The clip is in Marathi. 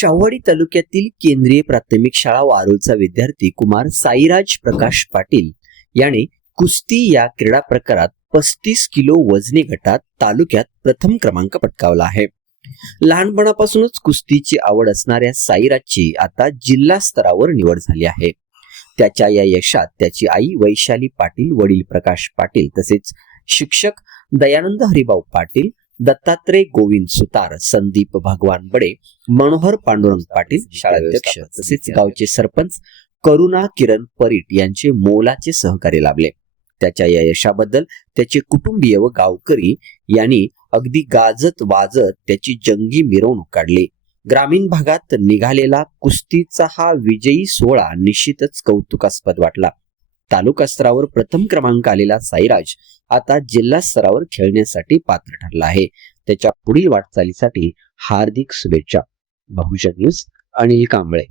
शाहवाडी तालुक्यातील केंद्रीय प्राथमिक शाळा वारुळचा विद्यार्थी कुमार साईराज प्रकाश पाटील याने कुस्ती या क्रीडा प्रकारात पस्तीस किलो वजनी गटात तालुक्यात प्रथम क्रमांक पटकावला आहे. लहानपणापासूनच कुस्तीची आवड असणाऱ्या साईराजची आता जिल्हा स्तरावर निवड झाली आहे. त्याच्या या यशात त्याची आई वैशाली पाटील वडील प्रकाश पाटील तसेच शिक्षक दयानंद हरिभाऊ पाटील दत्तात्रय गोविंद सुतार संदीप भगवान बडे मनोहर पांडुरंग पाटील शाळाध्यक्ष तसेच गावचे सरपंच करुणा किरण परीट यांचे मोलाचे सहकार्य लाभले. त्याच्या या यशाबद्दल त्याचे कुटुंबीय व गावकरी यांनी अगदी गाजत वाजत त्याची जंगी मिरवणूक काढली. ग्रामीण भागात निघालेला कुस्तीचा हा विजयी सोहळा निश्चितच कौतुकास्पद वाटला. तालुका स्तरावर प्रथम क्रमांक आलेला साईराज आता जिल्हा स्तरावर खेळण्यासाठी पात्र ठरला आहे. त्याच्या पुढील वाटचालीसाठी हार्दिक शुभेच्छा. बहुजन न्यूज अनिल कांबळे.